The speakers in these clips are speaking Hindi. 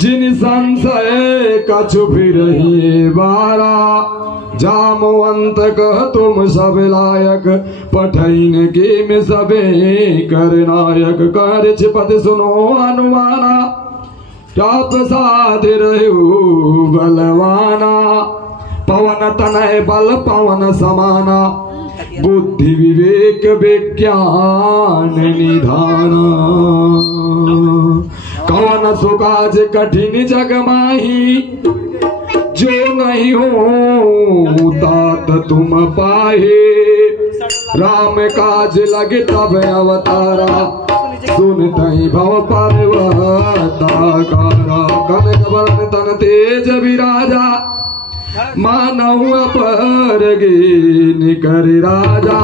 जिन संशय कछु फिरहि बारा जामवंत कह तुम सब लायक पठैन के में सबे कर नायक कर छिपत सुनो अनुमाना क्या प्रसाद रहो बलवाना पवन तनय बल पवन समाना बुद्धि विवेक विज्ञान निधाना कवन सुकाज कठिन जग माही जो नहीं हो तात तुम पाए राम काज लगे तब अवतारा सुनतई भव पर्वताकारा कनक वरण तन तेज विराजा मानव पर निकर राजा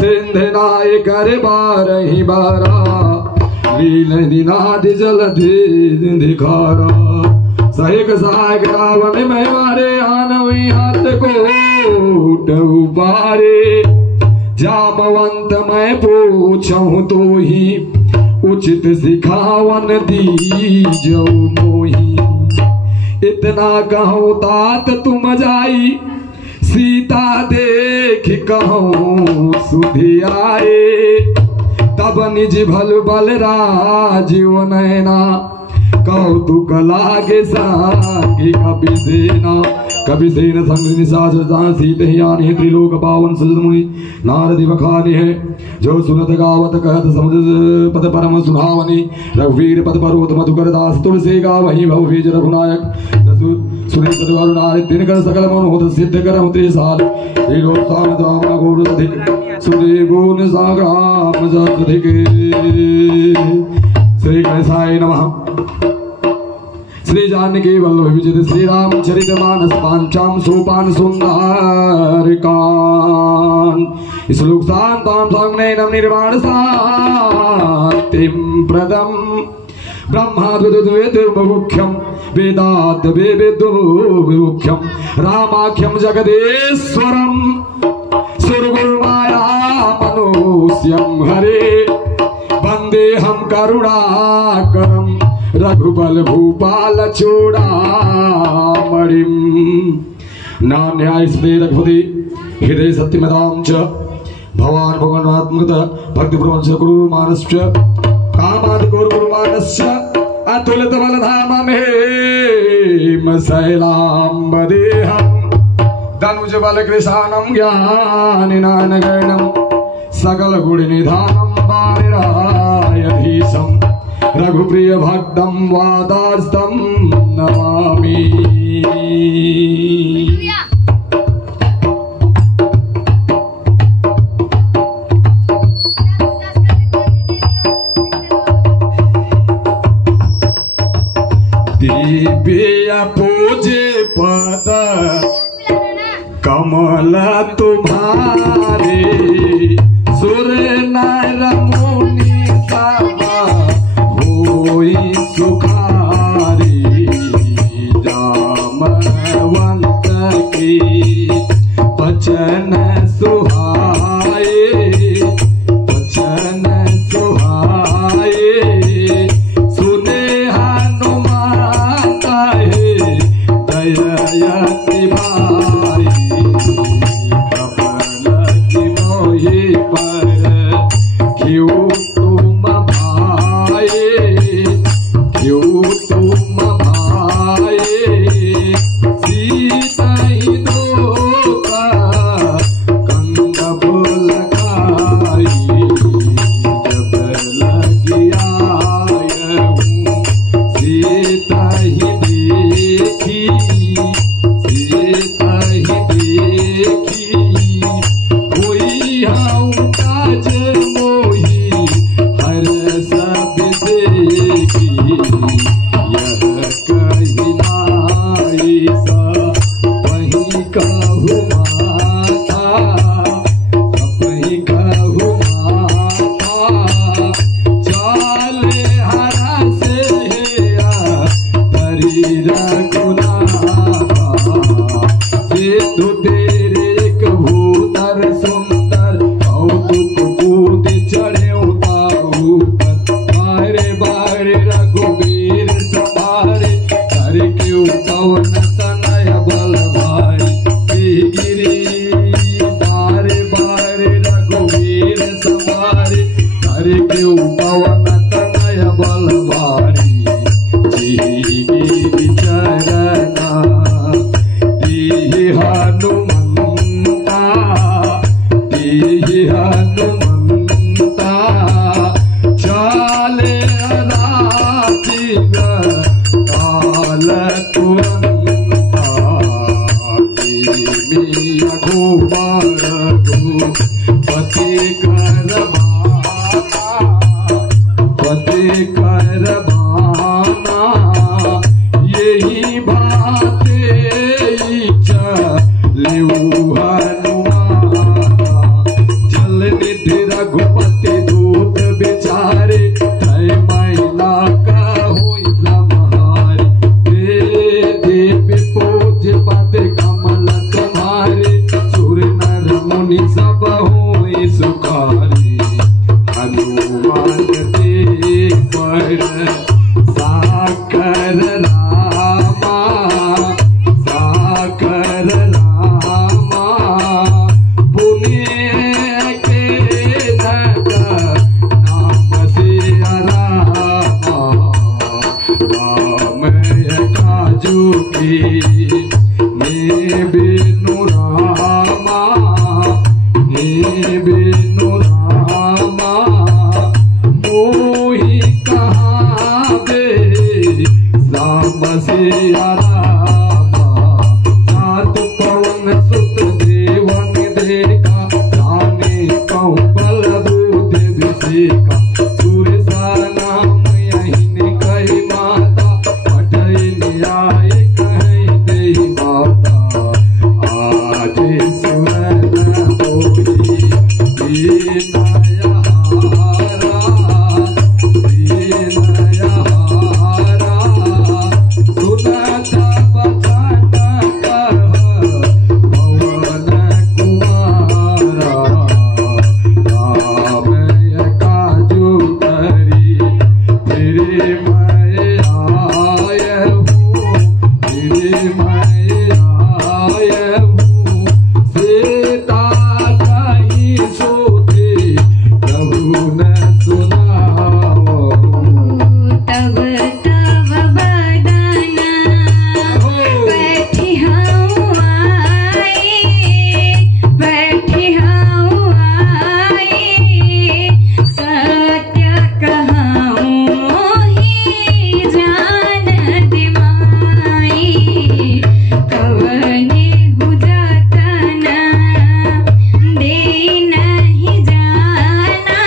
सिंध नाय कर बारही बारा लील दिनाद जलधि दिखारा सहिक सहायक रावण में मारे आनवी हाथ को उबारे जामवंत मैं पूछूं तो ही उचित सिखावन दीजो मोही इतना कहूँ तात तुम जाई सीता देख कहूँ सुधि आए तब निज भल बल राजीव नैना कौतुक लागे सांगी कपि सेन संग निशाच सीत यानी त्रिलोक पावन सुजत मुनि नारद बखानी है जो सुनत गावत कहत समुद्र पद परम सुहावनी रघुवीर पद पर्वत मधुकर दास तुलसी गावहि भव बीज रघुनायक सुने सदवारु नारद तिनकर सकल मनोहत सिद्ध करम त्रिसाल त्रिलोक साम दामा गौर अधिक सुदे गुण साग्राम जत अधिक श्री गणेशाय नमः। श्री जानकी वल्लभ विजय श्री रामचरित मानस पांचाम सोपान सुंदर कान श्लोक शांताम संज्ञेनम निर्माण शांतिम प्रदम ब्रह्माद्विमुख्यम वेदाद् वेदोमुख्यम रामाख्यम जगदेश्वरम सुरगुरुमाया मनुष्यम हरे वंदे हम करुणाकरम रघुबल भूपाल चूड़ामणिम नान्याय स्मे रघुपति हृदय सत्यमदां च भवान् भगवानात्मक भक्ति प्रवंच गुरु मानस्य कामादि गुरु मानस्य अतुलित बलधाम में शैलाम्बदेहं धनुज बल कृशानं ज्ञानिनानगणं सकल गुण निधानं वारिरायधीशं रघुप्रिय भक्तं वादास्तं नमामि। दिव्य पूजे पद कमल तुम्हारे सुर नर मुनि सब होई सुखारी जामवंत की बचन सुहाए बचन सुहाए सुने दयति भाई कपल की मोहि पर क्यों तुम भाई क्यों सिया रामा सात पवन सुत देवन देखा जाने कहूँ बल दूध विषेका सूर्य नाम यही कही माता पटैन आए कहीं दे माता आज सुरन होई नया हारा सुनता बचाता भवन कुमारा राम काजू तरी फिर मैं आया हूँ फिर मैं आया हूँ सीता कहीं सोते प्रभु ने सुनाओ तब तब बदना बैठी हूँ आई सत्य कहूँ ही जान दिमाई कवने हुजतन दे नहीं जाना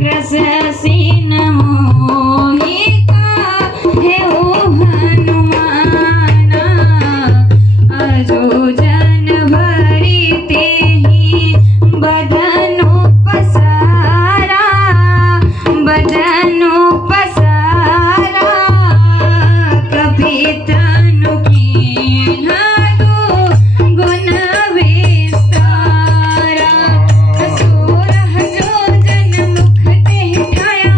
ग्रसिन मोहिता है ओ हनुमाना अजो जन भरी ते ही बदनो पसारा कभी तनु की नादो गुण विस्तारा सोरह जो जन मुख ते ठाया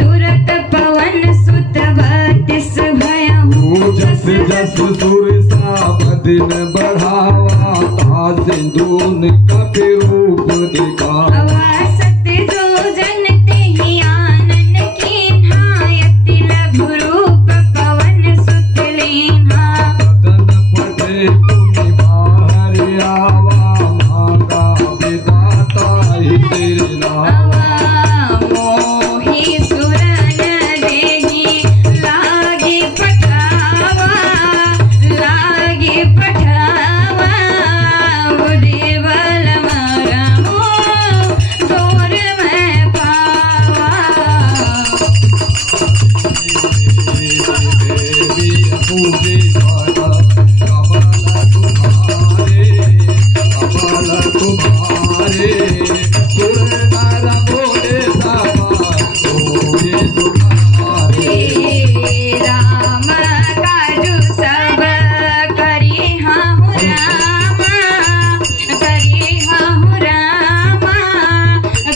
तुरत पवन सुत बतिस भया जस जस सुरसा बदन बढ़ावा था सिंधुन कपि रूप दिखावा अवासत जो जन ते ही आनन कीन्हायति लघु रूप पवन सुत लीन्हा बदन पटे तुमि बाहर आवा मांगा विधाता ही तेरे नाम मोहि सुरन देहि लागे पठावा उदेवल मरमो तोर मैं पावा देवी पूजे कमल तुम्हारे सुर नर बोले समा सोए तुम्हारे राम काजू सब करी हूँ रामा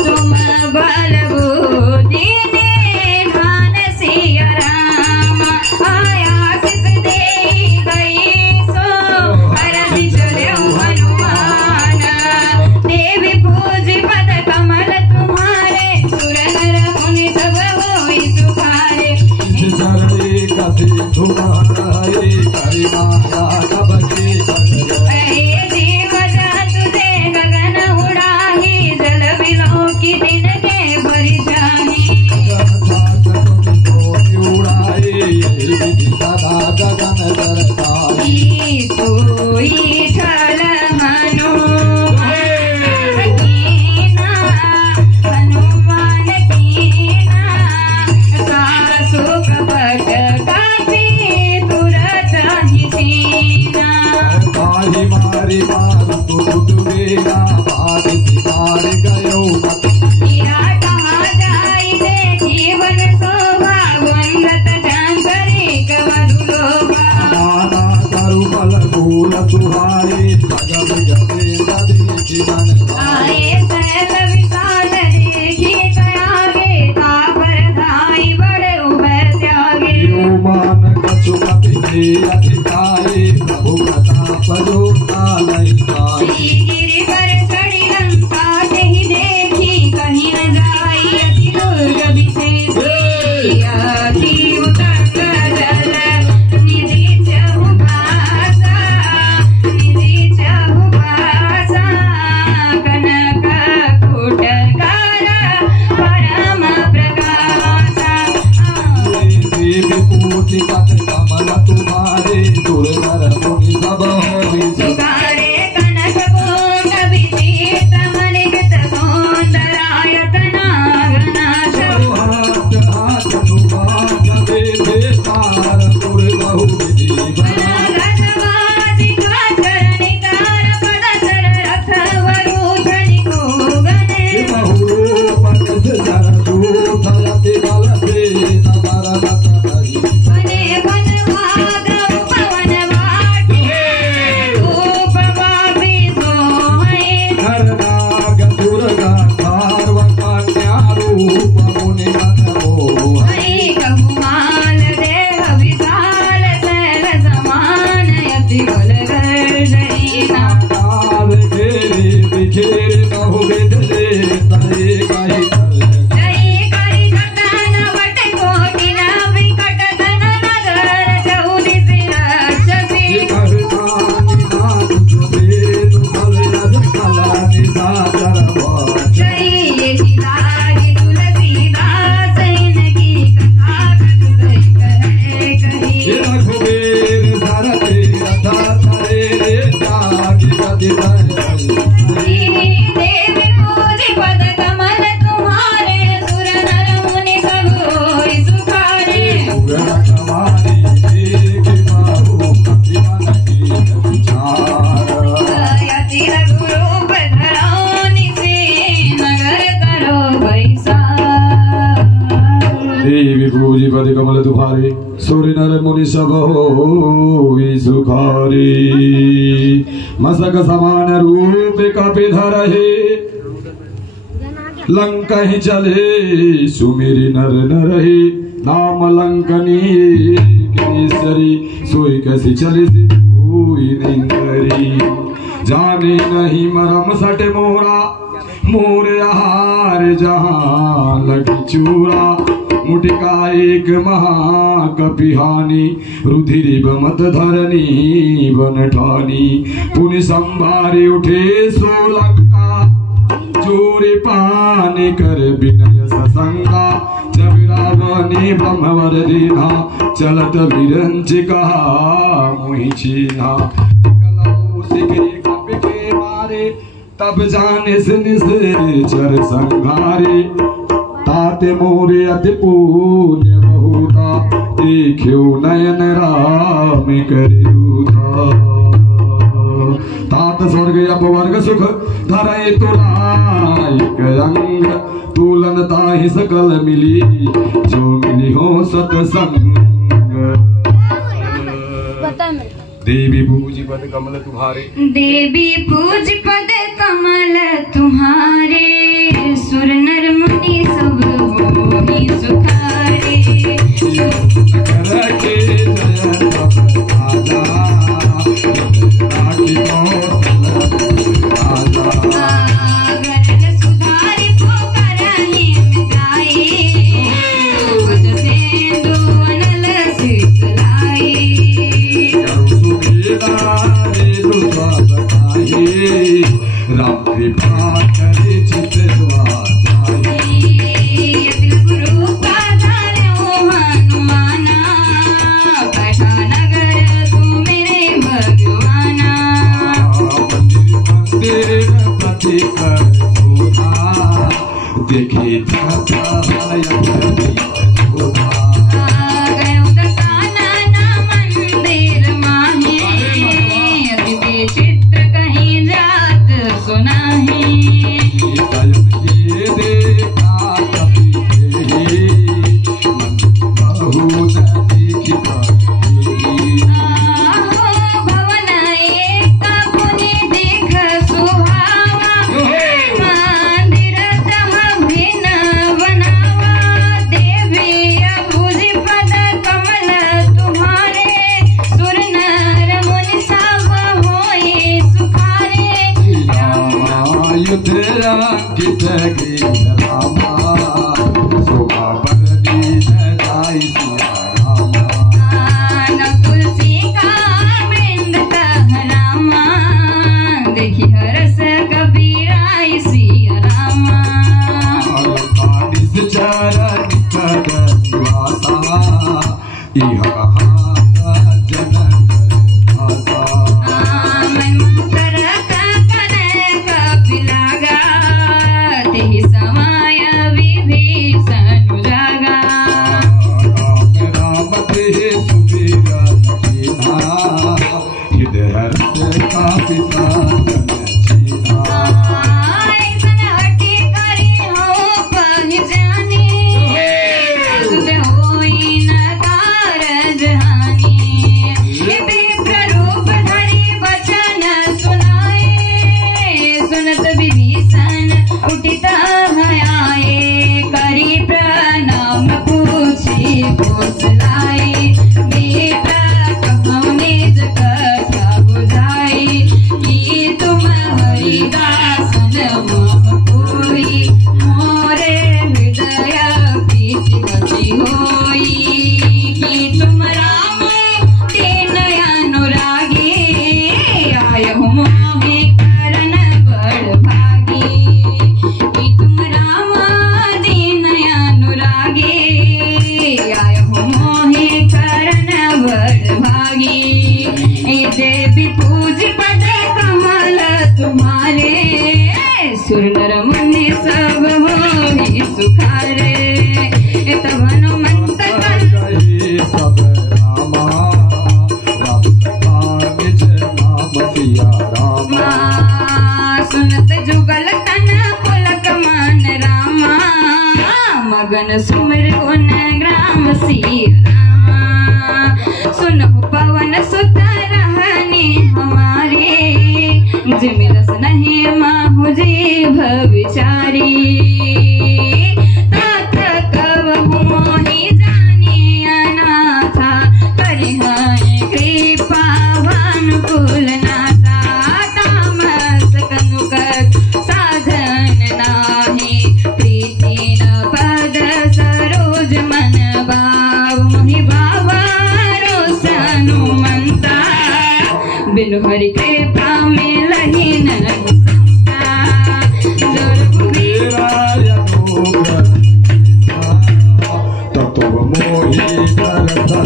तुम बल बुद्धि ने ध्यान सिया रामा आयासित दे गई सो हरदि चलो हनुमान देवी पूज पद कमल तुम्हारे सुर नर मुनि सब होई सुखारे सरले कसे तुम्हारे करी माया कबके हे जीव जातु दे गगन उड़ाही जल बिलो की दिन के भरि जाही बैसा देवी पूजी पद कमल तुम्हारे सूर्य नर मुनि सब होई सुखारी मसक समान रूप कपि धरहे लंका ही चले सुमेरी नर नरहे नाम लंकनी केसरी सोई कैसी चले से कोई नहीं करी जाने नहीं मरम सट मोरा मोर आहार जहां लगी चूरा मुटिका एक महाकपिहानी रुधिरी बमत धरनी बन ठानी पुनि संभारे उठे सोलंका चोरी पानी कर विनय ससंगा जब रावणी ब्रह्मवर दीना चलत विरंच कहा मुहि छीना के मारे तब जाने से निश्चर संघारे ताते मोरे अति पुण्य बहुता देखो नयन राम करियुता तात स्वर्ग अपवर्ग सुख धरे तुरायक अंग तुलन ताहि सकल मिली जो मिली हो सतसंग देवी पूज पद कमल तुम्हारे देवी पूज पद कमल तुम्हारे सुर नर मुनि सब होई सुखारे कर के जय सब आजा आखि कौशल आजा गरल सुधारी पोकरहि मिटाई पद सेंदु अनल शीतलाई राम कृपा करे चित गुरु पाधार हनुमाना बैठा नगर तू मेरे भगवाना मंदिर पति कर सोधा देखे चित्र कहीं जात सुना भवन एक पुनि देख सुहावा मंदिर जहाँ भिन्न बनावा देवी भुज पद कमल तुम्हारे सुर नर मुनि सब होई सुखारे युद्ध अंकित रामा शोभा बरदी जाई सिया रामा तुलसी का वृंद कहलामा देखी हरस कबीरा सिया रामा चरण कर निवासा इहा जन समय विभीषण जागा राम ते सुबीरा हृदय हर्ष का पिता ऐसन हटी करी हो पहचानी होई न कारज हानि प्ररूप धरी वचन सुनाए सुनत विभीषण उठिता आए करी प्रणाम पूछी घोषलाई बेटा कहूँ निज कथा बुझाई कि तुम हरिदासन मोह कोई मोरे हृदय पीठ गति होई कि तुम राम दीन अनुरागी आय हो मोहे करन बड़ भागी कि तुम राम दीन अनुरागी आय हो मोहे करन बड़ भागी देवी पूज पद कमल तुम्हारे सुर नर मुनि सब होई सुखारे तब हनुमंत सब रामा राम निज नाम सिया रामा सुनत जुगल तन पुलक मान रामा मगन सुमिर गुण ग्राम सिया रामा। सुनो पवन सुत रहने हमारे, जिमिलस नहीं माहु जीभ विचारी। तात कवहु मोहि जाने अनाथा, करिहै कृपा भानुकुल नाथा। तामस कनुकक साधन नाही, प्रीति न पद सरोज मन भाव। मोहि बाबा रोसनुमंता, बिनु हरि कृपा मिलहि न संता। जोर तेरा तत्व मोहि करता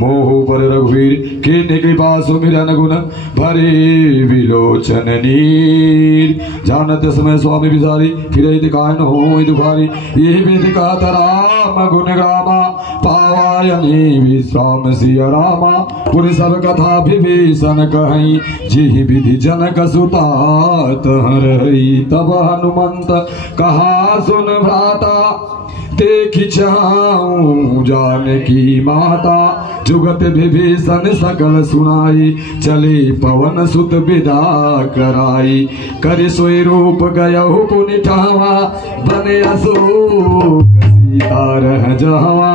मोह पर रघुवीर के कृपा सुमिरन गुण भरे विलोचन नीर। जानत समय स्वामी विचारी, फिर दिखान हो दुखारी। ये वेदिका राम गुण ग्रामा, पावायनी विश्राम सिया रामा। पुर सब कथा विभीषण कहीं, जिहि विधि जनक सुता तहरई। तब हनुमंत कहा सुन भ्राता, देखि चाहूं जानकी माता। जुगत विभीषण सकल सुनाई, चले पवन सुत विदा कराई। कर सोई रूप गयहु पुनि ठावा, बने अशोक सीता रह जावा।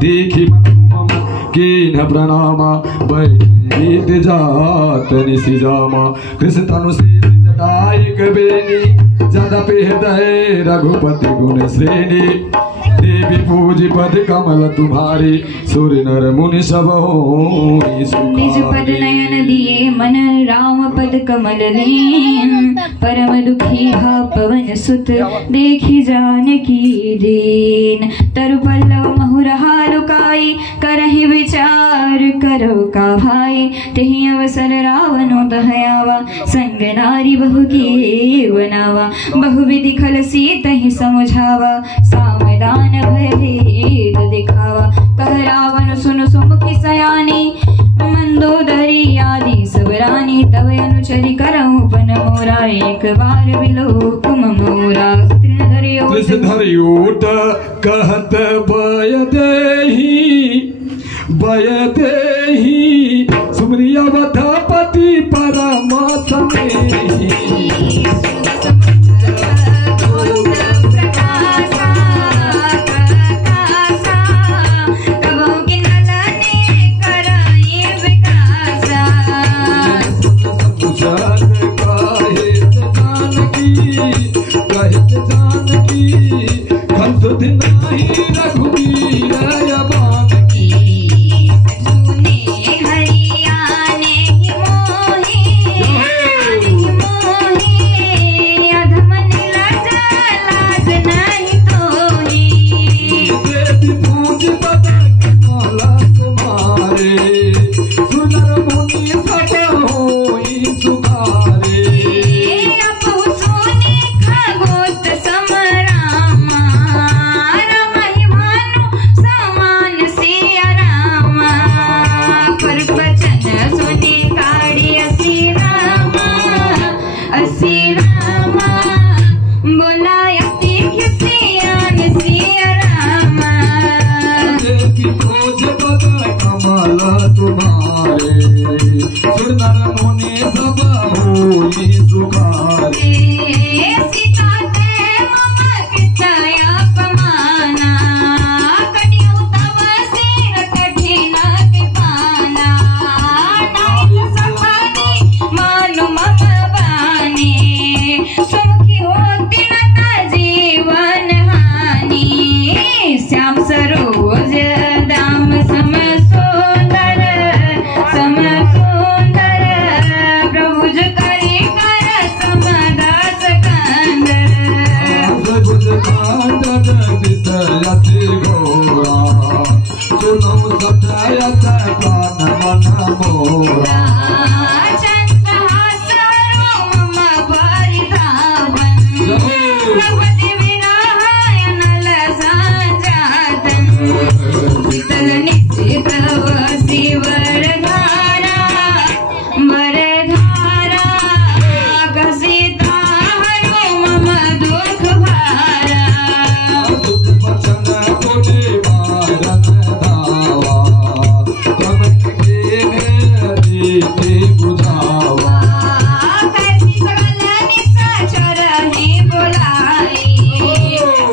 देखि मम कीन्ह प्रणामा, बैठ जात निसिजामा। कृष्ण तनु जटाई कबेनी, जदपि हृदय रघुपति गुण श्रेणी। देवी पूजी पद कमल तुम्हारी, सुर नर मुनि सब होई सुखारी। निज पद नयन दिए मन, राम पद कमल लीन। परम दुखी हा पवन सुत, देखी जानकी दीन। तरु पल्लव महुरहा लुकाई, करहि विचार करो का भाई। तेहि अवसर रावणो दहयावा, संग नारी बहु की बनावा। बहुविधि खल सीतहि समझावा, सामदान भय भेद दिखावा। कह रावण सुन सुमुखी सयानी, मंदोदरी आदि सब रानी। तव अनुचरि करहु पन मोरा, एक बार विलोक मम मोरा। कृष्ण धरियोट कहत बय देहि, सुमरिया वधपति परमात्म सरोज दाम सम सुंदर चंद्रहास हरो मम परितापन द्रौपदी विरहाय नल संजातन शीतल निश्चित वसी वरधारा वरधारा घसीता हरो मम दुख भारा सुत बचन कोटि मारन दावा तब के नीति बुझावा कैसी सकल निशाचर ने बुलाई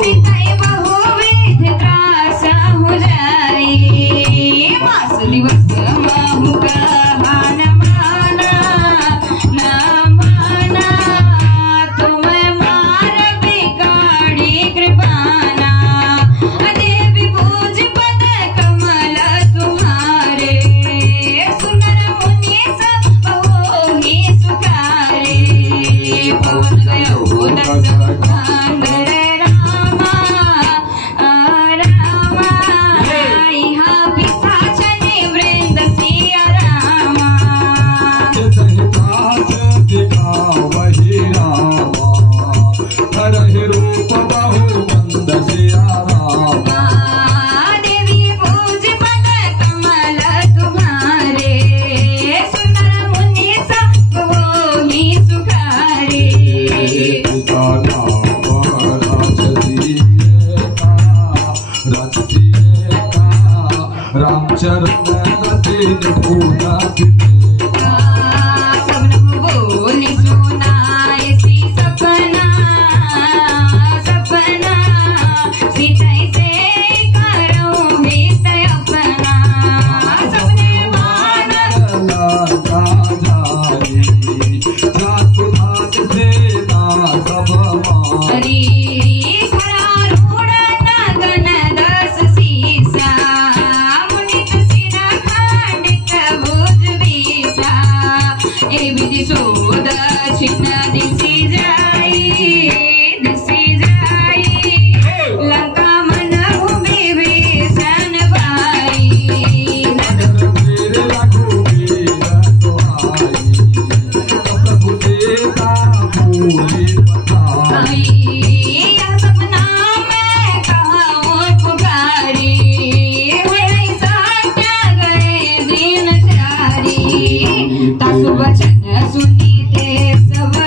सीताई बहुविध त्रास हो जाई मास दिवस महु कहान माना न माना तुम मार बिगाड़ी कृपाना देवी पूज पद कमल तुम्हारे सुंदर मुनि सब ही सुखारे पवन गयो दस कांगर रामा रामा यहाँ पिशाचने वृंद सिया रामा दास दिखाओ वही रामा हरहि रूप बहु मंद सिया रामा देवी पूज पद कमल तुम्हारे सुंदर मुनि सब ही सुखारे पिता नाम राजसी का रामचरण रति पूजा सबन बोली सुनाए सी सपना सपना सीताई से करो हित अपना सबने माना हरी खरारूढ़ नगन दस सीसा मुनित सिरा खंडित भुज बीसा ए विधि सो दक्षिण दिशि जाई लंका मन विभीषण भाई यह सपना मैं कहूँ पुकारी हुई सट गए दिन चारी तासु वचन सुनी थे सब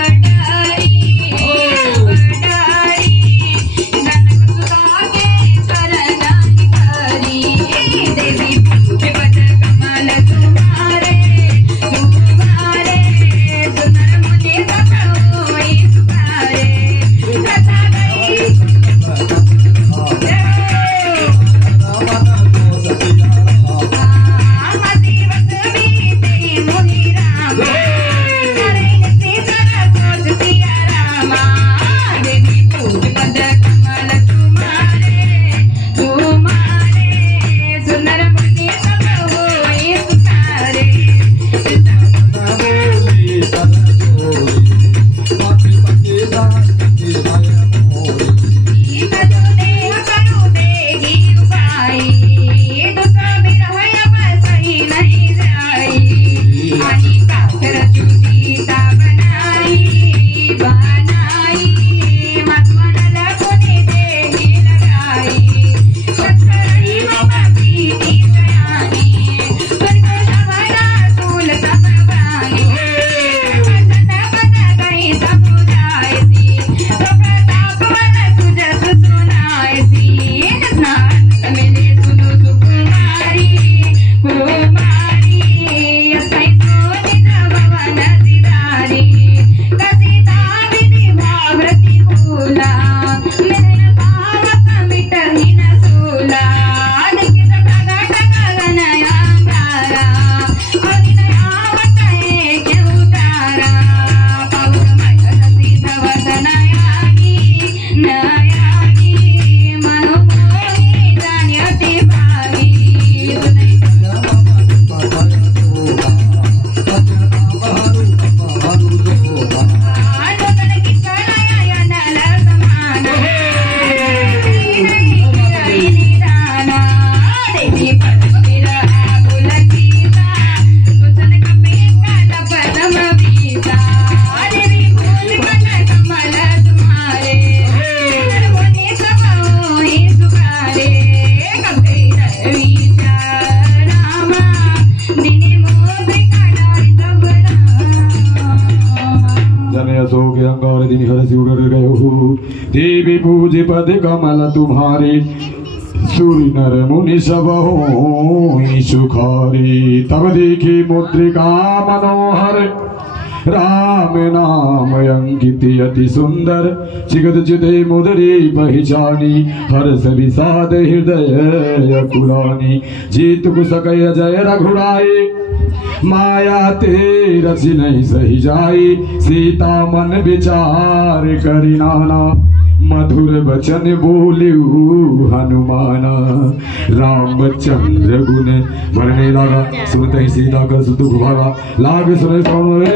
देवी पूज पद कमल तुम्हारे सुर नर मुनि सब होई सुखारी। तब देखी मुद्रिका मनोहर राम नाम अंकित अति सुंदर। चिगत चिते मुदरी पहचानी हर्ष विषाद हृदय कुलानी। जीत कुसकय जय रघुराई माया ते रचि नहीं सही जाई। सीता मन विचार करि नाना मधुर वचन बोलियु हनुमाना। रामचंद्र गुण मरने लगा सुनते ही सीता कर सुख भागा। लाग सुने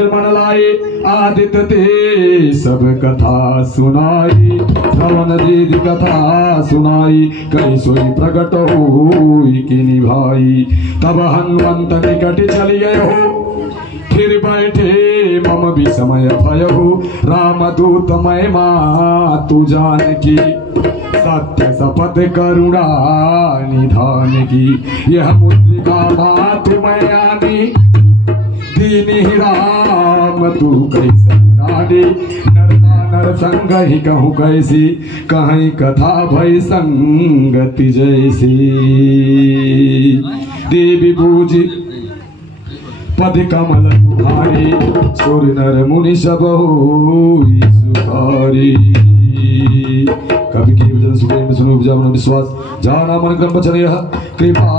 मन लाई आदित्य ते सब कथा सुनाई। श्रवण दीद कथा सुनाई कई सोई प्रकट हुई कि निभाई। तब हनुमंत निकट चली गए हो फिर बैठे मम भी समय भय हो। राम दूत मैं मातु जान की सत्य शपथ करुणा निधान की। यह मुद्रिका मातु मैं आनी दीनी राम तू कैसे नानी। नर संग ही कहूँ कैसी कहीं कथा भई संगति जैसी। देवी पूजी पद कमल तुम्हारी सुर नर मुनि सब होई सुखारी। कवि की वचन सुने सुनो उपजावन विश्वास जाना मन क्रम वचन यह कृपा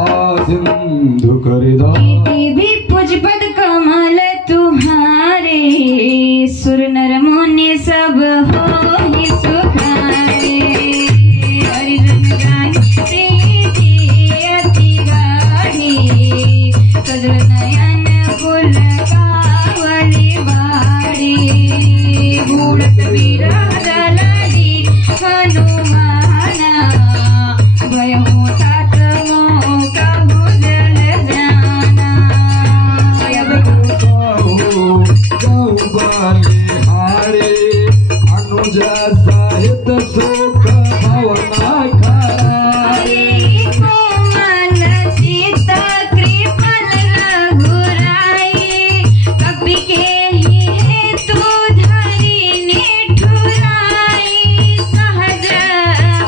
सिंधु करिदा। देवी पूज पद कमल तुम्हारे सुर नर मुनि सब होई सुखारे। हरिजन गाई प्रीति अति गाढ़ी सजल नयन फूल कावली बाड़ी। बूढ़त विरह दलदी हनुमाना भयहु तात मोह कहु जल जाना। हारे अनुज साहित शोक भवना खरारे। कोमल सीता कृपल रघुराई कपि के हेतु धरि निठुराई। सहज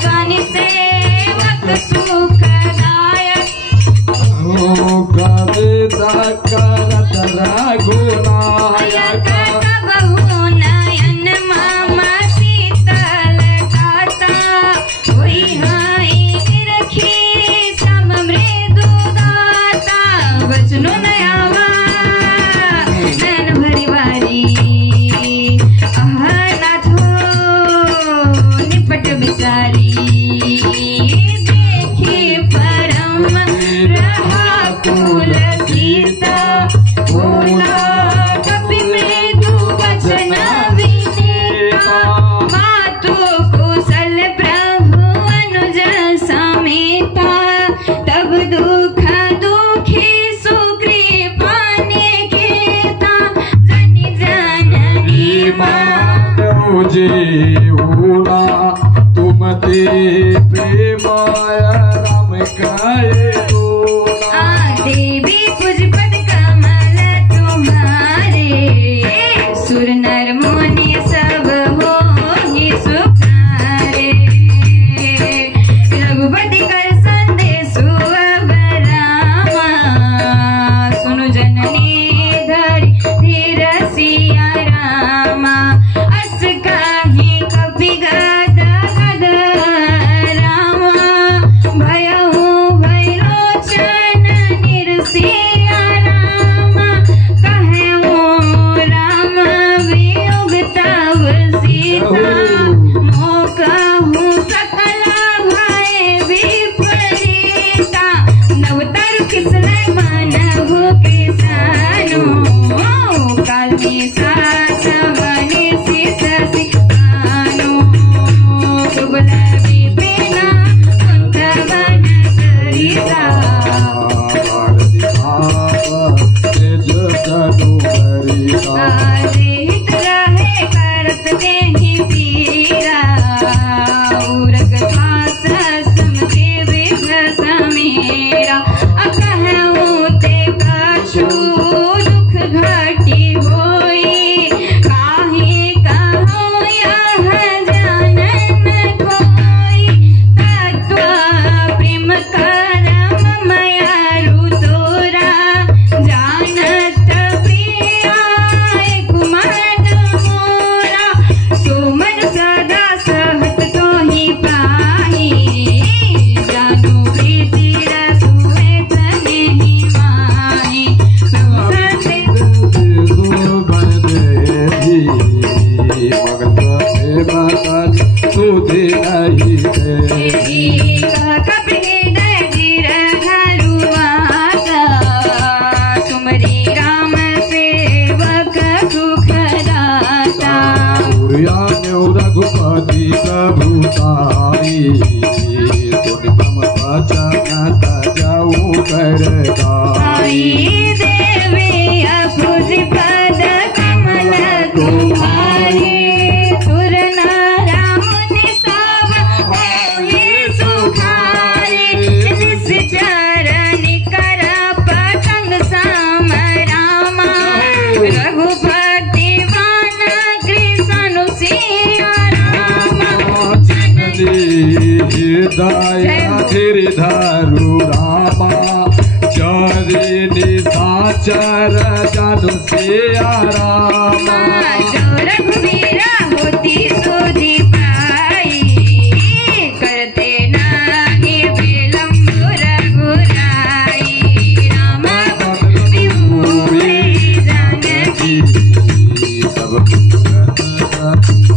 बन सेवक सुखदायक करत रघुनायक। कबहु नयन मम शीतल गाता। होई हाय रखी सम मृदु दाता। बचनो नयावा नैन भरी बारी नाथो निपट बिसारी। देखी परम रहा कुल सीता बोला कपि मृदु वचन विनीता। मातु कुशल प्रभु अनुज समेता। तब दुख दुखी सुकृपा निकेता। जनि जननी मां जे हुना तुम ते प्रेमाया राम काये होना। देवी पूज पद कमल तुम्हारे सुर नर मुनि सब होई सुखारे। रघुपति कर संदेश अब रामा। सुनु जननी धरि धीर सिया रामा। अस काहि कपि गद गद रामा। भयहु भय लोचन निरसिया रामा। कहऊँ राम वियोग तब सीता। मोह कहूँ सकल भय विपरीता। नवतर किसने मानहु किसानो। काल में सास बने शीस सिखानो। दुबल विपिना कुंत बन सरिसा। हित रहे करत देहि पीरा। उरग श्वास समझे विघ्न समेरा। कहूँ ते कछु दुख घटी होई। दया गिरिधरु रामा चरे निशाचर जनु सिया रामा जो रघुवीरा होती सुधि पाई करते नानी विलंब रघुराई राम विभूरे जानकी सब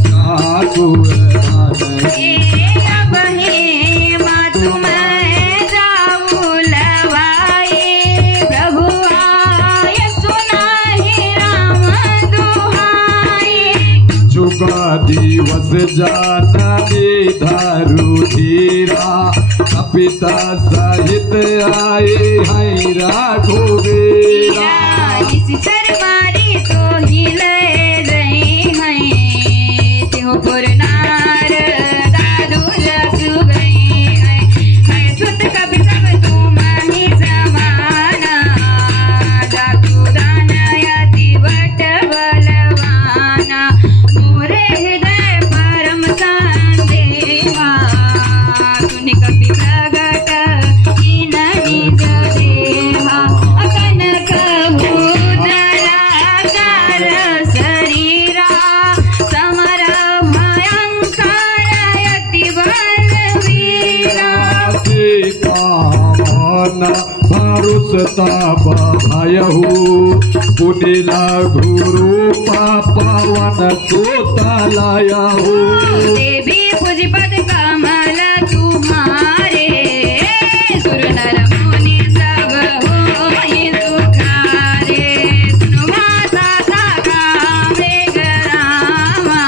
नाथुर अब हे मातु मैं जाऊं लवाए प्रभु आय सुनाहि राम दुहाई जुगा दिवस जानवी धरु धीरा कपिता सहित आए हैं रघुवीरा निश्चर मारी तो ही ले रहे हैं त्यो पुरनार दादू जसु गए हैं सुत कभी सब तुम ही समाना जातु दानयति बट बलवाना मोरे हृदय परम संदेवा सुनि कपि प्रगट कीन निज देवा कनक भूधरा कर शरीरा समर भयंकर यति बलवीरा सीतावन भरुसता भयहु पुनि लघुरूप पवन सुतलयहु देवी पूज पद कमल तुम्हारे सुर नर मुनि सब होहि सुखारे सुनो माता साका मृग रामा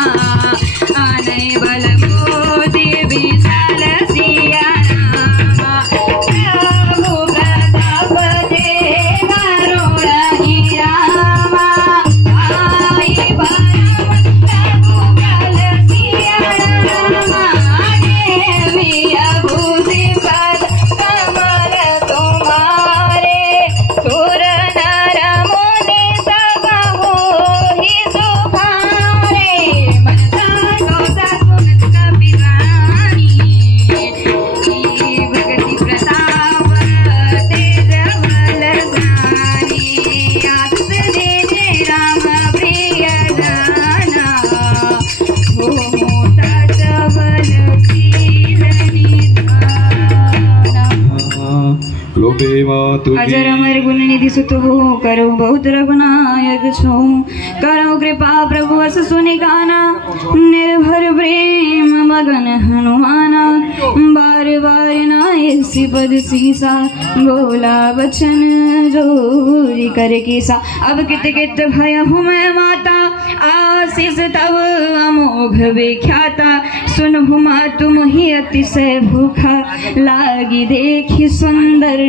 आनय बल मोदि विशाल सिया रामा प्रभु प्रताप देवा रोहि रामा आई परम प्रभु बल सिया रामा देवी अभूति पद कमल तुम्हारे सुर नर मुनि सब होहि सुखारे मनसा गौसा सुनत कपिवाणी भगति प्रताप तेज बल सानी आस देने राम प्रिय जाना हो तज बल शील निधाना लोभे मातु अजर अमर गुण निधि सुत हो करो बहुत रघुनायक छो करो कृपा प्रभु अस सुनि गाना निर्भर प्रेम मगन हनुमाना बार बार नाय पद सीसा बोला बचन जोरी कर कीसा अब कित कित भय हूँ मैं माता आशीष तब अमोघ विख्याता सुनहु मातु मोहि अतिशय भूखा लागी देखी सुंदर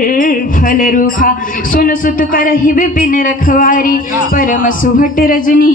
फल रूखा सुन सुत करहि विपिन रखवारी परम सुभट रजनी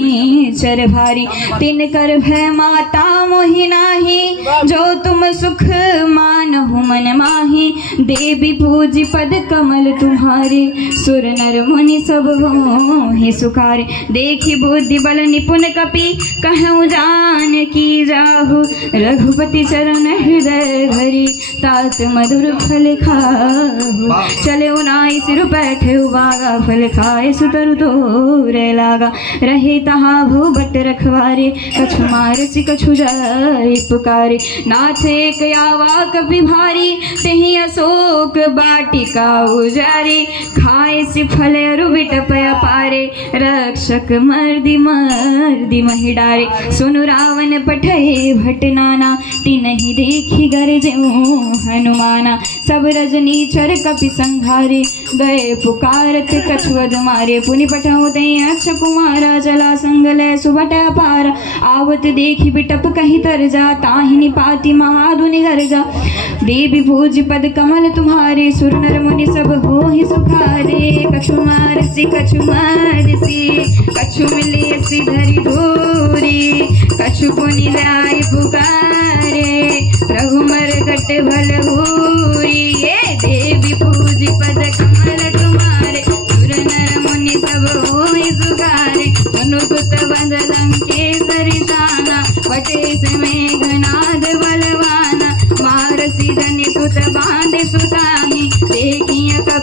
चर भारी तिन कर भय माता मोहि नाही जो तुम सुख मानहु मन माही देवी पूजी पद कमल तुम्हारे सुर नर मुनि सब होहि सुखारे देखी बुद्धि बल निपुण कपि कहूँ जान की जाहु रघुपति चरण हृदय धरी तात मधुर फल खाहु चले उनाई सिर बैठे बागा फल खाए सुतरु तोरे लागा रहे तहा भू बट रखवारे कछु मारसी कछु जाय पुकारे नाथ एक आवा कपि भारी तेहि अशोक बाटिका उजारे खाए से फल अरु बिटप पारे रक्षक मर्दि मर्दि महि डारे सुनु रावण पठे भट नाना तिनहि देखी गरजे हनुमाना सब रजनी चर कपि संघारे गए पुकारत कछुअद मारे पुनि पठऊ दे अक्ष कुमारा जला संग लय सुबट अपार आवत देखी बिटप कहीं तर जा ताहि निपाति महाधुनि घर जा देवी भोज पद कमल तुम्हारे सुर नर मुनि सब होहि सुखारे कछु मारसी कछु मारसी कछु मिले धरि धूरी कछु पुनि जाय पुकारे रघुमर गट भल हूरी ये देवी पूज पद कमल तुम्हारे सुर नर मुनि सब होहि सुखारे सुनु सुत बंद लंकेसरी शाना वटे से मेघनाद बलवाना मारसी जन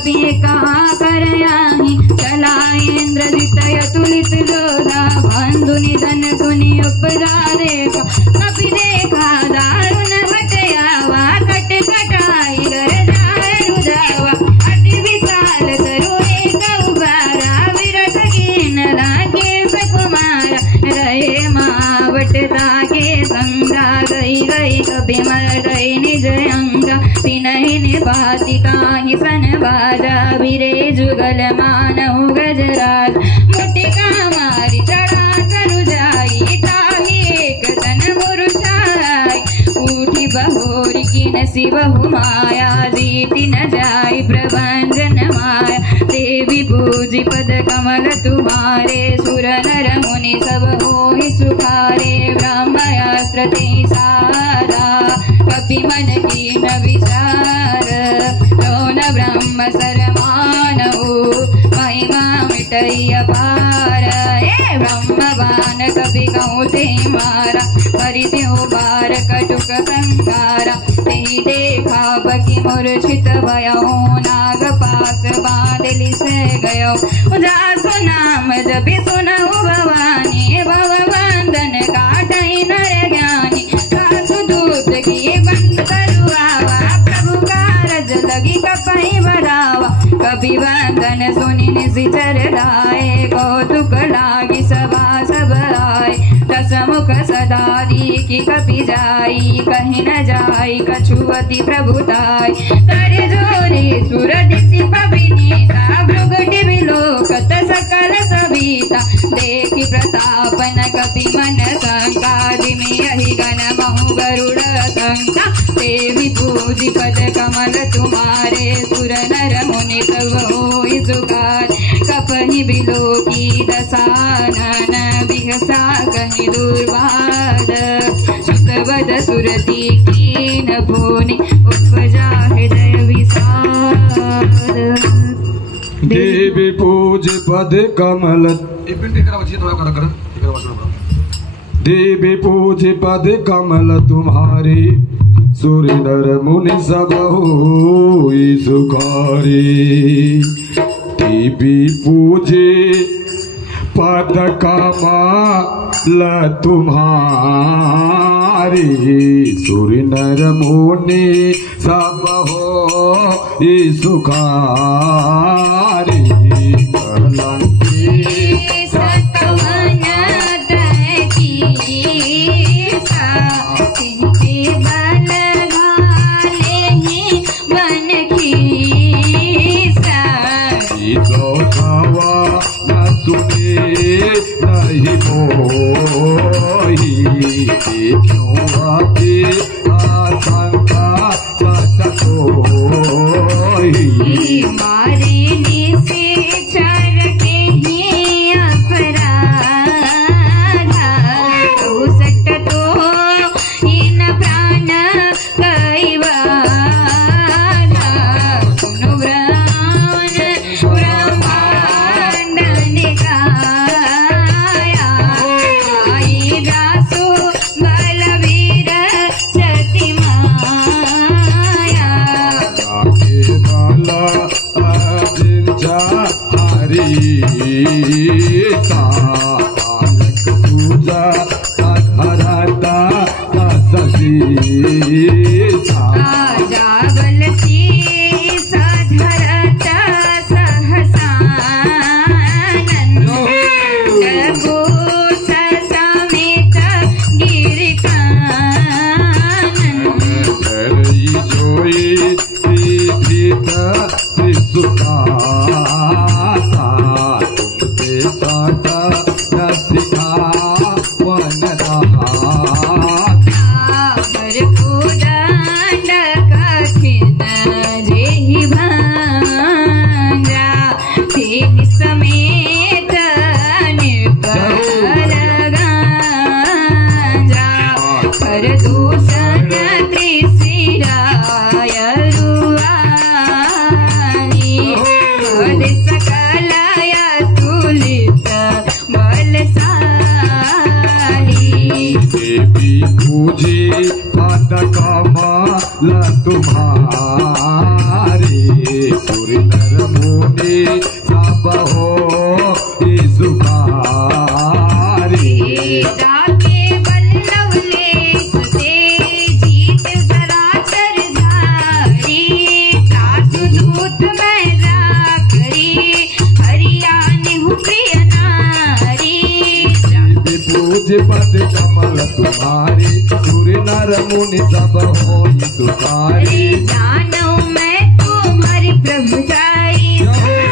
कपि कहाँ कर आही, चला इंद्रजित तुलित जोधा, बंधु निधन सुनि उपजा देखा, कपि देखा दारुण भट आवा, कट कटाई गर जाए रुदावा, अति विशाल तरु एक उबारा, विरथ कीन लागे सकुमारा, रहे मावटता के संगा, गई गई कपि मर्दई निज अंगा, पिनहि निपाति ताहि सन बाजा, विरे जुगल मानहु गजराज, मुटिका मारी चढ़ा करु जाई, ताहि एक तन मुरुषाई, उठी बहोरी की नसी बहु माया, जीति न जाई प्रभंजन माया, देवी पूजी पद कमल तुम्हारे, सुर नर मुनि सब होहि सुखारे, ब्रह्मयास्त्र ते सारा, कपि मन की न विचार, लो न ब्रह्म सरमानहु, महिमा मिटई अपार, हे ब्रह्मवान कपि कहूँ ते मारा, परित्यो बार कटुक संकारा, ते देखा बकी मूर्छित भयो, नाग पास बांधली से गयो, जासु नाम जपि सुनहु भवानी, भव बंधन काटई नर ज्ञानी, सासु दूत की बंद करुआवा, प्रभु कारज लगी कपहि बढ़ावा, कपि बंधन सुनि निशिचर लाए, कौतुक लागी सभा सब आए, दसमुख सदा की कपि जाई, कहीं न जाई कछुअति प्रभुताई, कर जोरी सुर दिशि पविनीता, भृगुटि विलोकत सकल सविता, देखि प्रतापन कपि मन शंका, जिमि यहि गण महु गरुड़ शंका, देवी पूजी पद कमल तुम्हारे, सुर नर मुनि सब होई सुखार, कपहि बिलोकी दसानन, बिहसा कहि दुर्बाद, सुतवद सुरति कीन भुनि, उपजा हृदय विषाद, देवी पूज पद कमल, देवी पूज पद कमल तुम्हारी, सुर नर मुनि सब होई सुखारी, देवी पूजे पद कमल तुम्हारी, सुर नर मुनि सब होई सुखारी, सतवन दकी सा, तिनके बल घाले ही बन की सा, न सुने नहीं मोही, क्यों आते आशंका सत कोई, मारे निशाचर के ही अपराधा, सट तो इन प्राण कई बाधा, सुनो ब्रह्मांड निकाया, आई जासु बलवीर सती माया, हरी सालक सूजा हरता ससी, जागल सी साधरता सहसानन, घोष समेत गिरिकानन, जोई सुखाता, तुमसे साटा रसिका वनदाता, पर कुदंड कठिन जेहि भांजा, तेहि समेत निर्भर गांजा, कर दूषण त्रिशिराय रुआनी, पद सकलय तुलित बलशाली, देवी पूजे पद कमल तुम्हारे, सुर नर सब हो सुखारी। जाके बल्लव लेस से जीत चराचर झारी। सासु दूत मैं जाकरी हरियाणी हूँ प्रिय नारी। पूज पद कमल तुम्हारी सूर्य नर मुनि सब हो सुखारी। जानो मैं तुम्हारी प्रभुताई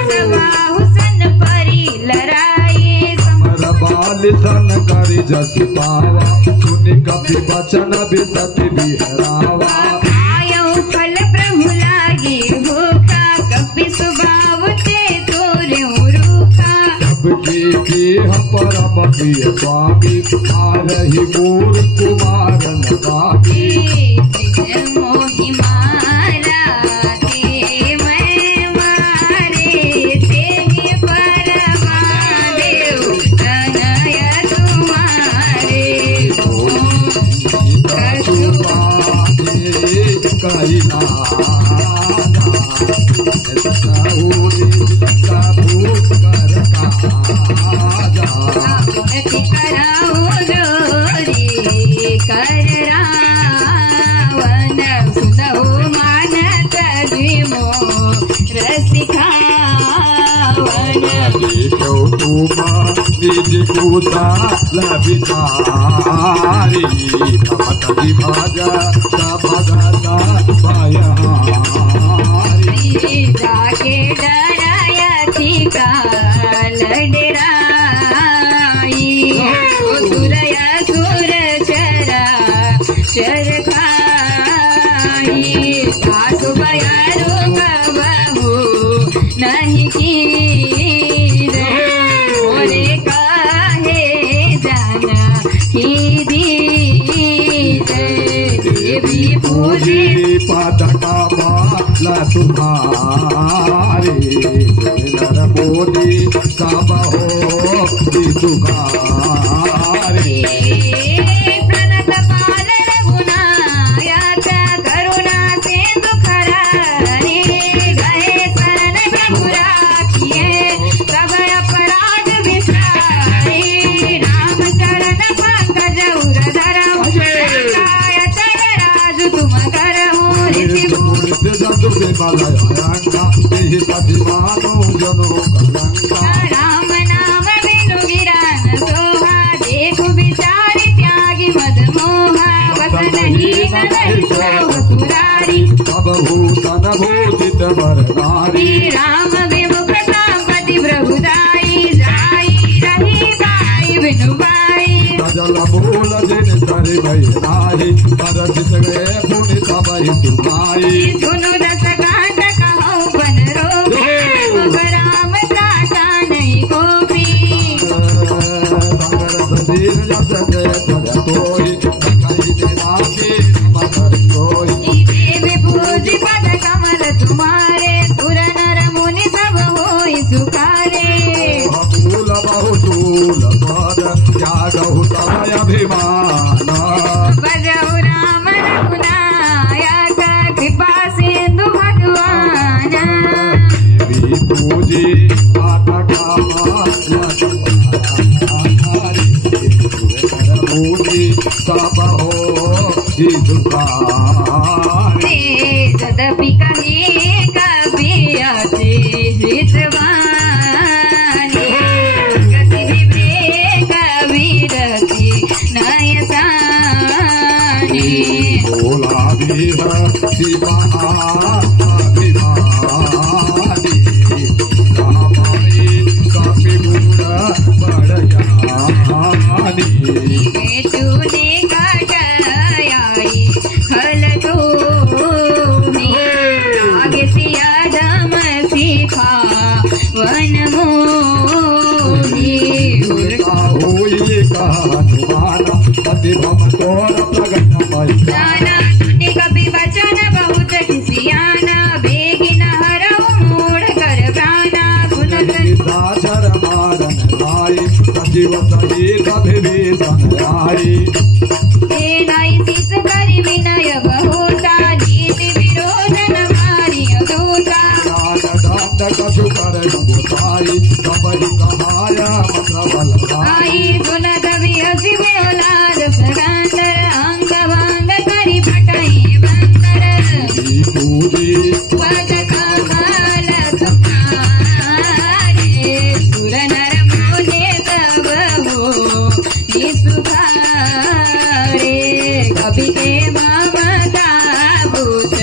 सबाहु सन परी लड़ाई। समर बाल सन कर जस पावा सुनि कपि वचन बिसति बिहरावा। आयो फल प्रभु लागी भूखा कपि स्वभाव ते तोरे रूखा। सबके हम परम प्रिय स्वामी आरहि मोर कुमारन बाबी। मोहि मारा ते मैं मारे ते परमादेव तनय तुम्हारे। कराओ जोरी कर रावण सुनहो मानत जिमो रसिकावन। देखो तुमा निज कुता लबिचारी भगत विभाजा भगता पायहारी। जाके डराया थी काल डराई। सुरया सुर चरा चर खाई। सासु बयारो कबहू नहीं की मोरे काहे जाना की दी। देवी पूजी पादका माला तुम्हारे नर मोदी सब हो सुखारे। प्रणत पाल रघुनायक करुणा सिंधु खरारे। गए शरण प्रभु राखिए सब अपराध विसारे। राम चरण पंकज उर धरहु चल राजु तुम करहु। ऋषि राम नाम बिनु गिरान सोहा। देखु बिचारी त्यागी मद मोहा। वसन ही नहीं सोह सुरारी। भूषण भूषित बरनारी। राम विमुख संपति प्रभुदाई। जाई रही बाई बिनु बाई। जल मूल दिन सर भई नाही परसित गए पुनि सबहि सुनाई। सुनु दस कांड कहूँ बन रोपी। राम दाता नहीं गोपी। देवी पूजी पद कमल तुम्हारे। सुर नर मुनि सब होई सुखारे। फूल बहुतूल पद त्यागहु समय अभिमान। बजहु राम रघुनायक कृपा सिंधु भगवान। पूजी पाठका मूर्ति सब हो सुखारे। तदपि कहे कवि अति हितवानी। गति विवेक विरति नयसानी। बोला भी शिवा तूने कटाई खल तो आगे सिया धम सीखा वन मोही। जाना सुने कभी वचन बहुत खिसियाना। बेगिन हरऊ मोड़ कर प्राणा। गुण जीव सहित विभीषण आई। नाई शीस करि विनय बहुता। नीति विरोधन मारिय दूता। दंड कछु कर आई सुन कवि हसी बेौलाद सगंदर अंग भंग करी फटाई बंदर पूजी पद कमल तुम्हारे सुर नर मुनि सब हो सुखारे कवि के ममता पूछ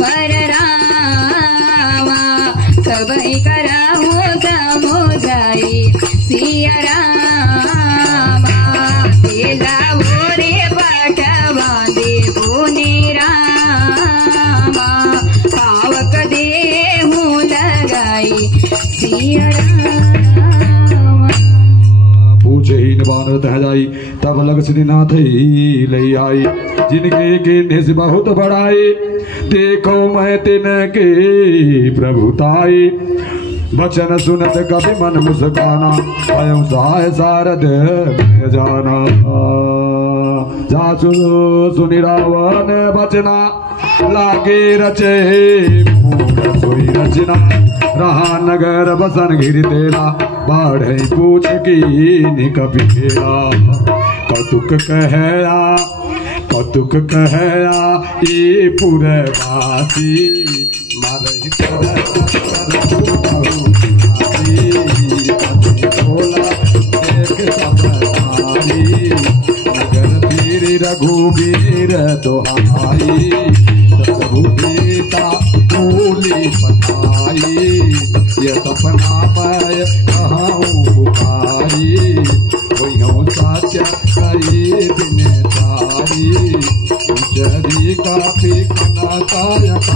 पर रामा सब करहु समुझाई सिया रामा तेला भोरे पटवा देवो ने रामा पावक देहु लगाई सिया रामा। पूछहीन बानर तह जाई तब लग श्रीनाथ ही ले आई जिनके कीन्हे से बहुत बड़ाई देखो मैं तिनके प्रभुताई वचन सुनत कभी मन मुस्काना स्वयं सहाय सारद मैं जाना जासु सुनि रावण बचना लागे रचे पूर्ण सोई रचना रहा नगर बसन घिर तेरा बाढ़ पूछ की निकपी खेला कतुक कहया ये पुरवासी मारही नगर तीर रघुवीर दोहाई रघुवीता बोली पठाई ये सपना मैं कहाऊँ पुकारी वही सत्य कई दिन तारी उचरी काफी कनाकारी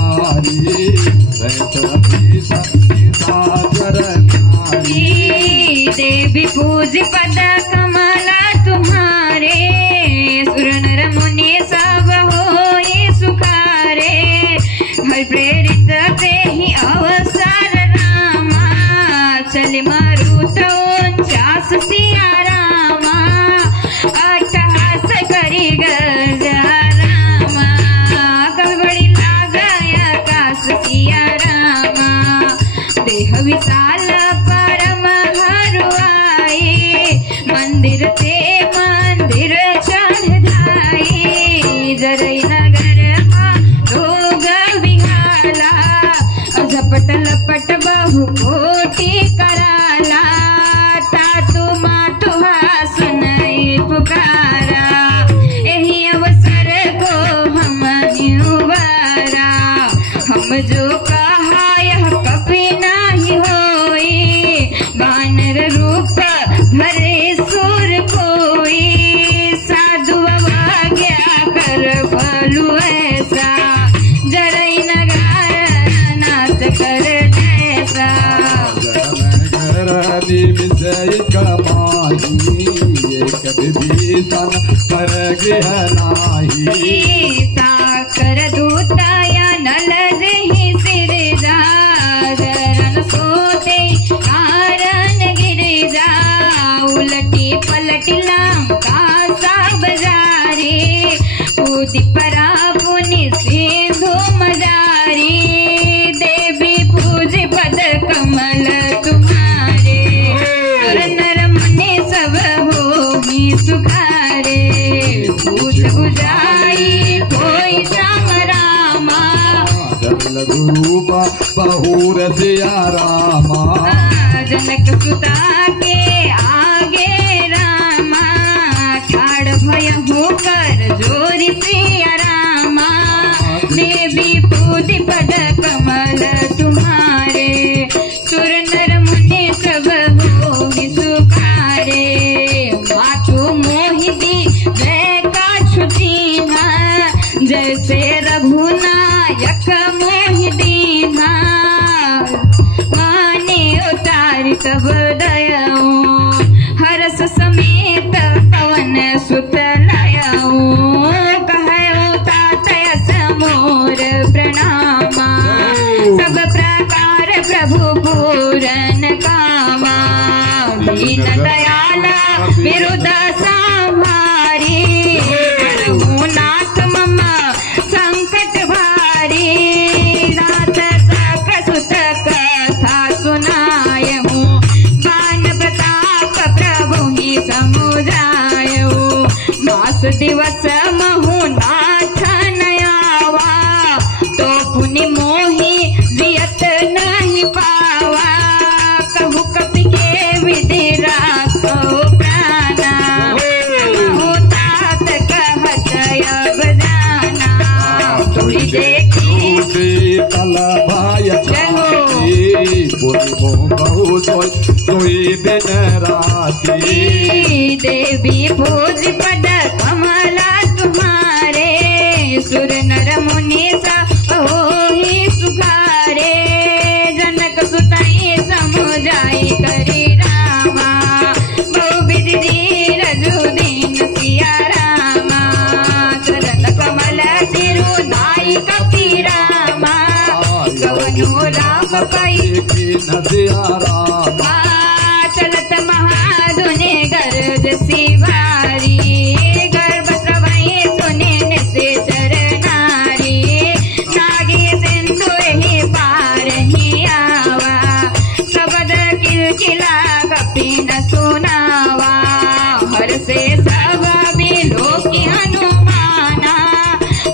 देवी पूज पद कमला तुम्हारे सुर नर मुनि सब होए सुखारे हर प्रेरित ते ही अवसर रामा चल मारुत 49 सिया रामा अट्टहास करी गजा रामा कभी बड़ी लागया कास सिया रामा देह विशाल परम हरुआई मंदिर ते मंदिर चढ़ाई जरई नगर लोग विहाला झपट लपट बहु कोटि कराला तातु मातु सुनई पुकारा यही अवसर को हम निवारा हम जो कहा यह कभी नहीं होई बानर रूप धरे सुर कोई साधु अवज्ञा कर भलु ऐसा जरई नगार नाच कर जैसा कर गृह नाही कर दूताया नल जही सिर जागरण सोते कारण गिर जा उलटी पलटी लंका सब जारी कूदी परा पुनि सिंधु मजारी देवी पूज पद कमल तुम्हारे सुर नर मुनि सब होगी सुखारे पूछ बुझाई कोई श्याम रामा गुरूपा बहुर सिया रामा जनक सुता के आगे रामा ठाड़ भय होकर जोरी सिया रामा देवी पूज पद कमल तुम्हारे सुर नर मुनि सब होगी सुखारे मातु मोहिनी जय का छुटीना जैसे रघुनायक मोहि दीना माने उतारी तब दयाओ हरस समेत पवन सुत लायाओ कहयो तातय समोर प्रणामा सब प्रकार प्रभु पूरन कामा दीन दयाला विरुद्ध संहारी नाथ मम संकट भारी नाथ सुत कथा सुनाय हूँ बान प्रताप प्रभु समुझायो मास दिवस महु नाथ नयावा तो पुनि मोहि जियत नहीं पावा कहु कपि के विधि राखो प्राणा कहु तात कहत अब जाना तुहि देखी कल भाय दिन राती देवी भोज पद कमला तुम्हारे सुर नर मुनि सब होहि सुखारे जनक सुतई समुझाई करी रामा बहु विधि धीरजु दीन सिया रामा चरण कमल सिरु नाई कपि रामा गवनु राम पई नदिया रामा चलत महाधुनि गरज सिवारी गर्भ स्रवई सुने निश्चर नारी नागी सिंधु ही पार ही आवा शब्द किलकिला कपि न सुनावा हर से सब बिलोकी हनुमाना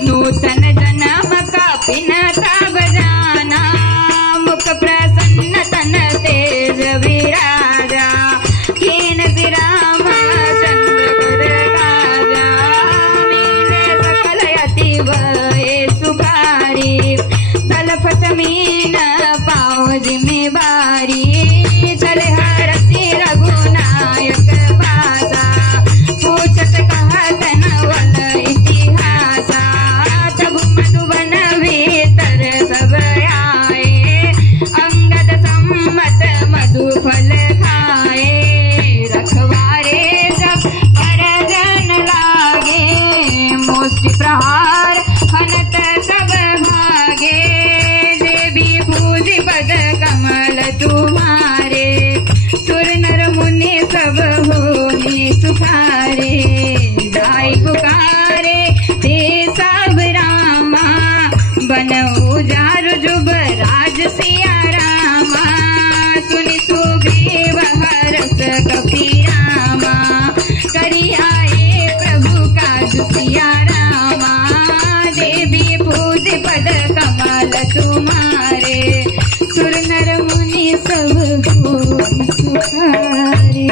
नूतन जन्म कपि न तब जाना मुख प्रसन्न तन तेज विराजा कीन राम चंद्र गुर राजा मीने सकल यति भय सुखारी तलफत मीन पाओ जिम्मेवारी चले हरसी रघुनायक पासा पूछत कहत नवल इतिहासा तब मधुबन भीतर सब आए अंगद सम्मत मधु फल खाए रखवारे जब परजन लागे मुष्टि प्रहार हनत सब भागे देवी पूज पद कमल तुम्हारे सुर नर मुनि सब होहि सुखारे जाय पुकारे ते सब रामा बन उजारु जुब राज सिया रामा सुनि सुग्रीव हरस कपि रामा करि आए प्रभु काज सिया रामा देवी पूज पद कमल तुम्हारे सुर नर मुनि सब होहि सुखारे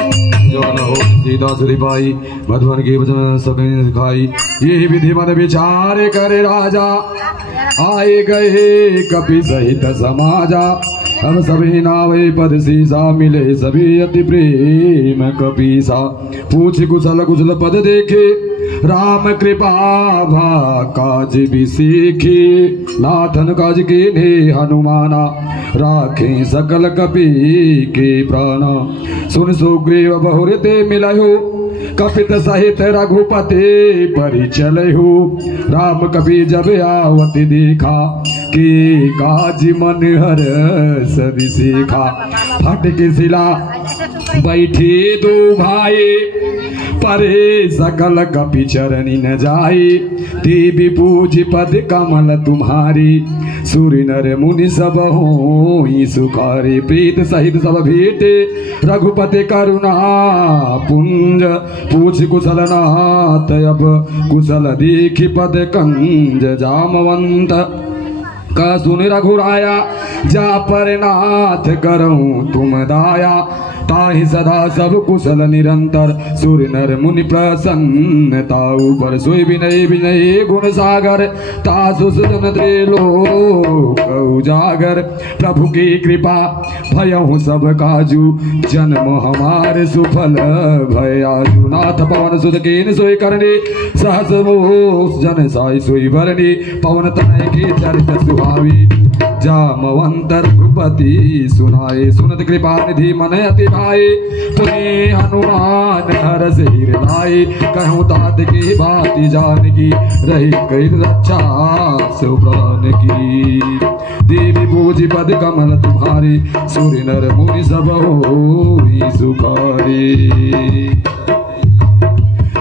जो न हो सीता सुरी पाई मधुबन की वचन सभी सिखाई ये विधि मत विचार करे राजा आए गए कपि सहित समाजा अब सभी नावे पद सीसा मिले सभी अति प्रेम कपीसा पूछ कुशल कुशल पद देखे राम कृपा भा काज भी सीखी नाथन काज के ने हनुमाना राखे सकल कपि के प्राणा सुन सुग्रीव बहुरते मिलहु कपित सहित रघुपति परिचलहु राम कपि जब आवत देखा के काज मन हर्ष सीखा फट की शिला बैठे दो भाई परे सकल कपि चरणी न जाए देवी पूज पद कमल तुम्हारी सूर्य नर मुनि सब होई सुखारे प्रीत सहित सब भेटे रघुपति करुणा पुंज पूछ कुशल नाथ अब कुशल देखी पद कंज जामवंत का सुन रघुराया जा पर नाथ करऊं तुम दाया ताहि सदा सब कुशल निरंतर सूर्य नर मुनि प्रसन्न ताऊ पर सोई विनय विनय गुण सागर तासु सुजन त्रिलोक उजागर प्रभु की कृपा भयहु सब काजू जन्म हमारे सुफल भयाजु नाथ पवन सुत कीन सोई करनी सहस मोस जन साई सोई भरनी पवन तनय की चरित सुहावी जामवंत रघुपति सुनाए सुनत कृपा निधि मन अति भाई पुनि हनुमान हरष हृदय कहूँ तात की बात जान की रही गई रक्षा सुप्राण की देवी पूज पद कमल तुम्हारी सूर्य नर मुनि सब होई सुखारी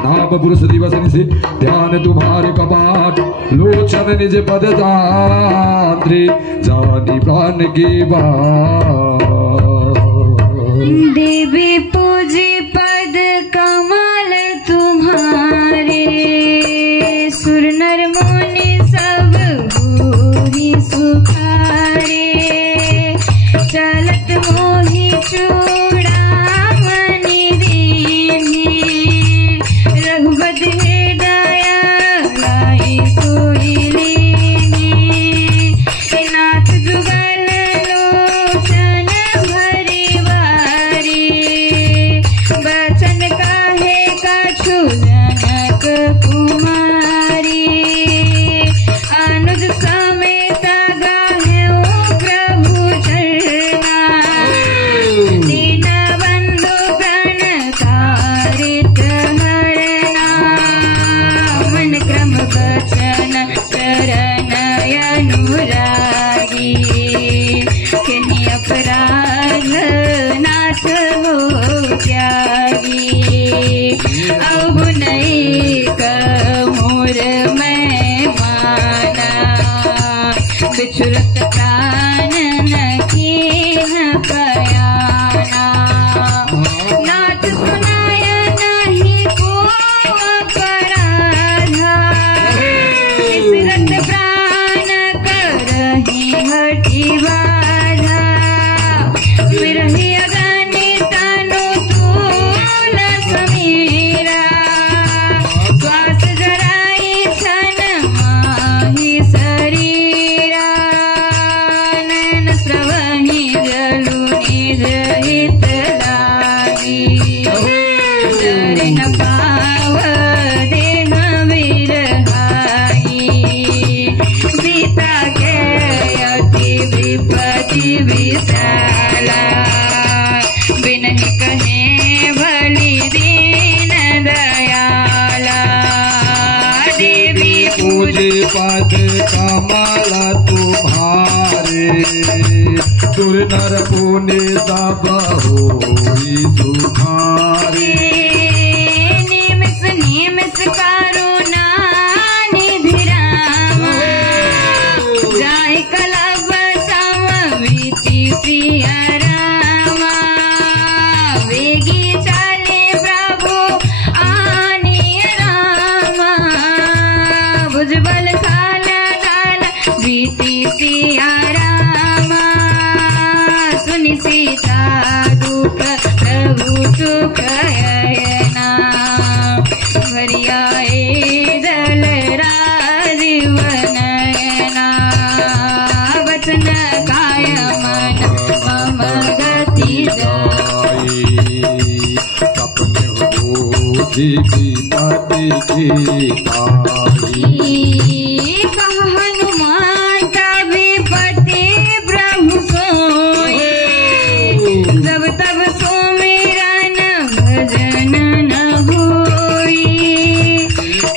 नाम पुरुष दिवस से ध्यान तुम्हारे कपाट लोचन निज पद दात्री जानी प्राण की बात देवी पूजी पद का छुरत प्राण नखीह कयाना नाथ सुनाय नहीं को अपराधा विसरत प्राण करहि हठी बाधा विरहि अगनि तनु तूल समीरा श्वास जराई छन माहि शरीरा नयन स्रवहि जलु निज हित लागी डरि न पाव देह विरहाई सीता के अति विपति विशाला बिनहि कहे भली दीन दयाला देवी पूजे पद कमल तुम्हारे सुर नर पुण्य सब होई तुम्हारे निमिष निमिष करुणा निधि राम जाय कलब समविति सिया रामा वेगी चले प्रभु आनी रामा भुजबल खाल खाल बीती सिया रामा सुनि सीता दुख प्रभु सुख अयना भरियाए जल राजीव नयना वचन काय मन मम गति जाई सपने हो विपति की ताई कह हनुमान विपति प्रभु सोई जब तब सुमिरन भजन न होई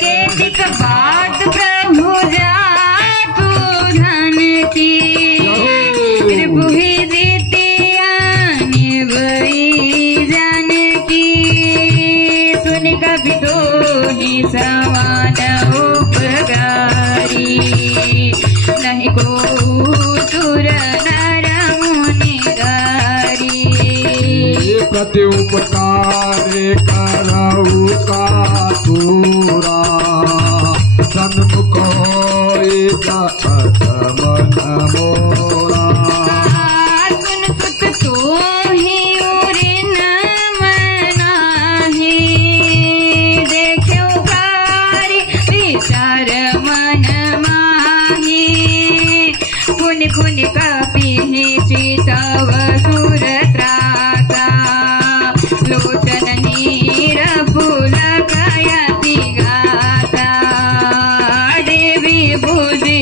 केतिक बात प्रभु जातु धन की त्रिभुहि द्वितीया निभई जानकी सुनि कपि तोहि समान उपकारी नहीं को सुर नर मुनि गारी प्रति उपकार करऊ का तूरा सन्मुख होई जपत मन मोरा सुन सुत तोहि उरिन मनाहि देख्यो कारी विचार मन माहि पुनि पुनि कपिहि चितव सुर त्राता लोचन नीर पुलकयति गाता देवी भुजि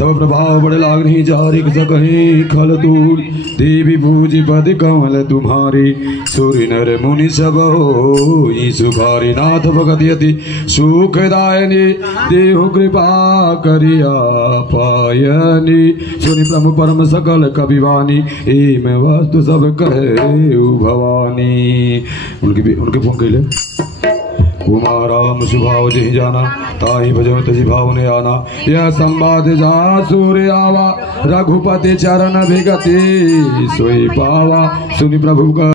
तब प्रभाव बड़ लागनी जारिक सकही खल दूर देवी पूजी पद कमल तुम्हारी सूर्य नर मुनि सब होई सुखारी नाथ भगत यति सुखदायनी देहु कृपा करिया पायनी सुनि प्रभु परम सकल कविवानी एम वस्तु सब कहे भवानी। उनके फोन कैले कुमाराम सुभाव जहि जाना ताहि भजो तजि भाव ने आना यह संवाद जहाँ सूर्य आवा रघुपति चरण विगति सोई पावा सुनि प्रभु का